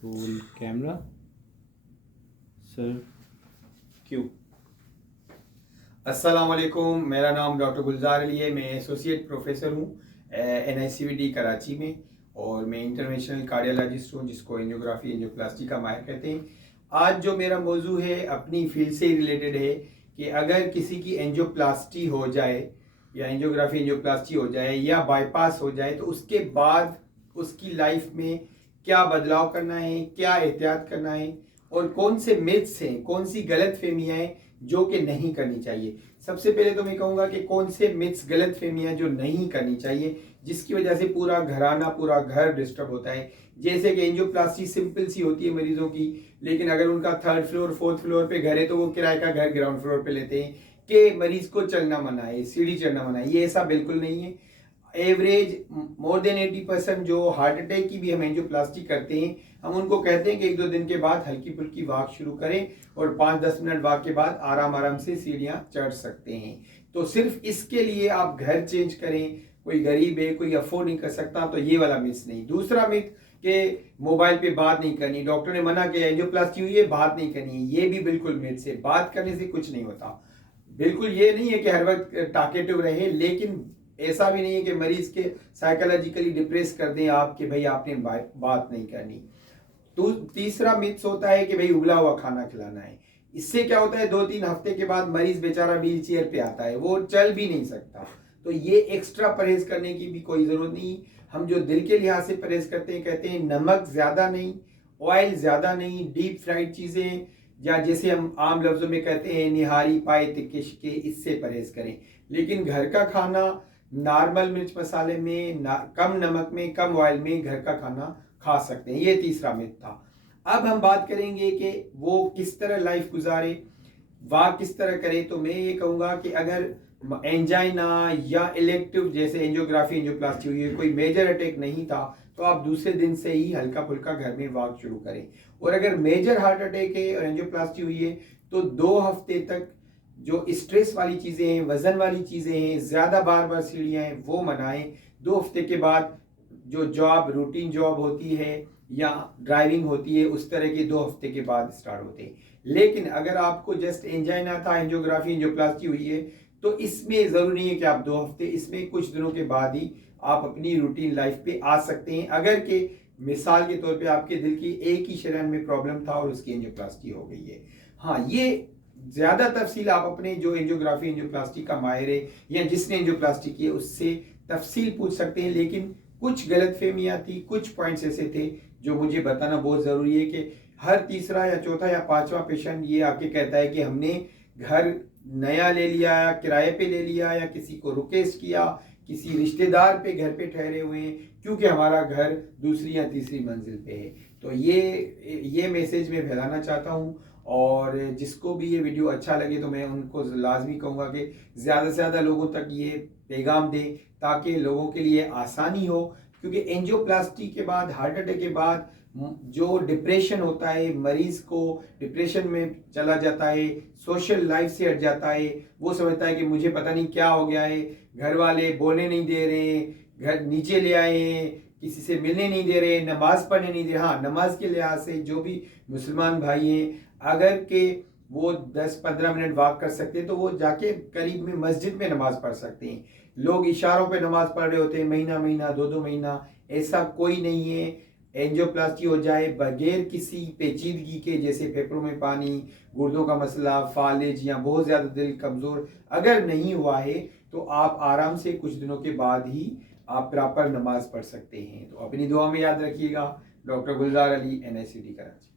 Roll camera sir क्यों। अस्सलाम वालेकुम, मेरा नाम डॉक्टर गुलजार अली है। मैं एसोसिएट प्रोफेसर हूँ NICVD कराची में, और मैं इंटरनेशनल कार्डियोलॉजिस्ट हूँ जिसको एंजियोग्राफी एंजियोप्लास्टी का माहिर कहते हैं। आज जो मेरा मौजू है अपनी फील्ड से ही रिलेटेड है कि अगर किसी की एंजियोप्लास्टी हो जाए या एंजियोग्राफी एंजियोप्लास्टी हो जाए या बाईपास हो जाए तो उसके बाद उसकी लाइफ में क्या बदलाव करना है, क्या एहतियात करना है और कौन से मिथ्स हैं, कौन सी गलत फहमियाँ हैं जो कि नहीं करनी चाहिए। सबसे पहले तो मैं कहूँगा कि कौन से मिथ्स, गलत फहमियाँ जो नहीं करनी चाहिए जिसकी वजह से पूरा घराना, पूरा घर डिस्टर्ब होता है। जैसे कि एंजियोप्लास्टी सिंपल सी होती है मरीजों की, लेकिन अगर उनका 3rd फ्लोर 4th फ्लोर पे घर है तो वो किराए का घर ग्राउंड फ्लोर पे लेते हैं कि मरीज को चलना मना है, सीढ़ी चढ़ना मना है। ये ऐसा बिल्कुल नहीं है। एवरेज मोर देन 80% जो हार्ट अटैक की भी हम एंजियोप्लास्टी करते हैं, हम उनको कहते हैं कि 1-2 दिन के बाद हल्की फुल्की वॉक शुरू करें और 5-10 मिनट वॉक के बाद आराम आराम से सीढ़ियां चढ़ सकते हैं। तो सिर्फ इसके लिए आप घर चेंज करें, कोई गरीब है, कोई अफोर्ड नहीं कर सकता, तो ये वाला मिथ नहीं। दूसरा मिथ कि मोबाइल पे बात नहीं करनी, डॉक्टर ने मना किया एंजियोप्लास्टी हुई है बात नहीं करनी, ये भी बिल्कुल मिथ से। बात करने से कुछ नहीं होता। बिल्कुल ये नहीं है कि हर वक्त टाकेटिव रहे, लेकिन ऐसा भी नहीं है कि मरीज के साइकोलॉजिकली डिप्रेस कर दें आप कि भाई आपने बात नहीं करनी। तो तीसरा मिथ्स होता है कि भाई उबला हुआ खाना खिलाना है। इससे क्या होता है, 2-3 हफ्ते के बाद मरीज बेचारा व्हील चेयर पे आता है, वो चल भी नहीं सकता। तो ये एक्स्ट्रा परहेज करने की भी कोई जरूरत नहीं। हम जो दिल के लिहाज से परहेज करते हैं, कहते हैं नमक ज्यादा नहीं, ऑयल ज्यादा नहीं, डीप फ्राइड चीजें, या जैसे हम आम लफ्जों में कहते हैं निहारी पाए तिक्के शिके, इससे परहेज करें। लेकिन घर का खाना नॉर्मल मिर्च मसाले में, कम नमक में, कम ऑयल में घर का खाना खा सकते हैं। ये तीसरा मिथ था। अब हम बात करेंगे कि वो किस तरह लाइफ गुजारे, वाह किस तरह करे। तो मैं ये कहूँगा कि अगर एंजाइना या इलेक्टिव जैसे एंजियोग्राफी एंजियोप्लास्टी हुई है, कोई मेजर अटैक नहीं था, तो आप दूसरे दिन से ही हल्का फुल्का घर में वॉक शुरू करें। और अगर मेजर हार्ट अटैक है और एंजियोप्लास्टी हुई है तो 2 हफ्ते तक जो स्ट्रेस वाली चीज़ें हैं, वजन वाली चीज़ें हैं, ज़्यादा बार बार सीढ़ियाँ हैं, वो मनाएं। 2 हफ्ते के बाद जो जॉब, रूटीन जॉब होती है या ड्राइविंग होती है, उस तरह के 2 हफ्ते के बाद स्टार्ट होते हैं। लेकिन अगर आपको जस्ट एंजाइना था, एंजियोग्राफी एंजियोप्लास्टी हुई है, तो इसमें ज़रूरी नहीं है कि आप 2 हफ्ते, इसमें कुछ दिनों के बाद ही आप अपनी रूटीन लाइफ पे आ सकते हैं। अगर के मिसाल के तौर पे आपके दिल की एक ही शरीयान में प्रॉब्लम था और उसकी एंजियोप्लास्टी हो गई है। हाँ, ये ज़्यादा तफसील आप अपने जो एंजियोग्राफी एंजियोप्लास्टी का माहिर है या जिसने एंजियोप्लास्टी की है उससे तफसील पूछ सकते हैं। लेकिन कुछ गलतफहमियां थी, कुछ पॉइंट्स ऐसे थे जो मुझे बताना बहुत ज़रूरी है कि हर तीसरा या चौथा या पांचवा पेशेंट ये आके कहता है कि हमने घर नया ले लिया या किराए पे ले लिया या किसी को रिक्वेस्ट किया, किसी रिश्तेदार पे घर पे ठहरे हुए हैं क्योंकि हमारा घर दूसरी या तीसरी मंजिल पे है। तो ये मैसेज मैं फैलाना चाहता हूँ, और जिसको भी ये वीडियो अच्छा लगे तो मैं उनको लाजमी कहूँगा कि ज़्यादा से ज़्यादा लोगों तक ये पैगाम दें ताकि लोगों के लिए आसानी हो। क्योंकि एंजियोप्लास्टी के बाद, हार्ट अटैक के बाद जो डिप्रेशन होता है, मरीज को डिप्रेशन में चला जाता है, सोशल लाइफ से हट जाता है, वो समझता है कि मुझे पता नहीं क्या हो गया है, घर वाले बोलने नहीं दे रहे, घर नीचे ले आए हैं, किसी से मिलने नहीं दे रहे, नमाज पढ़ने नहीं दे रहे। हाँ, नमाज के लिहाज से जो भी मुसलमान भाई हैं, अगर के वो 10-15 मिनट वॉक कर सकते हैं तो वो जाके करीब में मस्जिद में नमाज पढ़ सकते हैं। लोग इशारों पे नमाज पढ़ रहे होते हैं, महीना महीना, 2-2 महीना, ऐसा कोई नहीं है। एंजियोप्लास्टी हो जाए बगैर किसी पेचीदगी के, जैसे फेफड़ों में पानी, गुर्दों का मसला, फालिज या बहुत ज़्यादा दिल कमज़ोर अगर नहीं हुआ है तो आप आराम से कुछ दिनों के बाद ही आप प्रॉपर नमाज पढ़ सकते हैं। तो अपनी दुआ में याद रखिएगा। डॉक्टर गुलजार अली, NICVD कराची।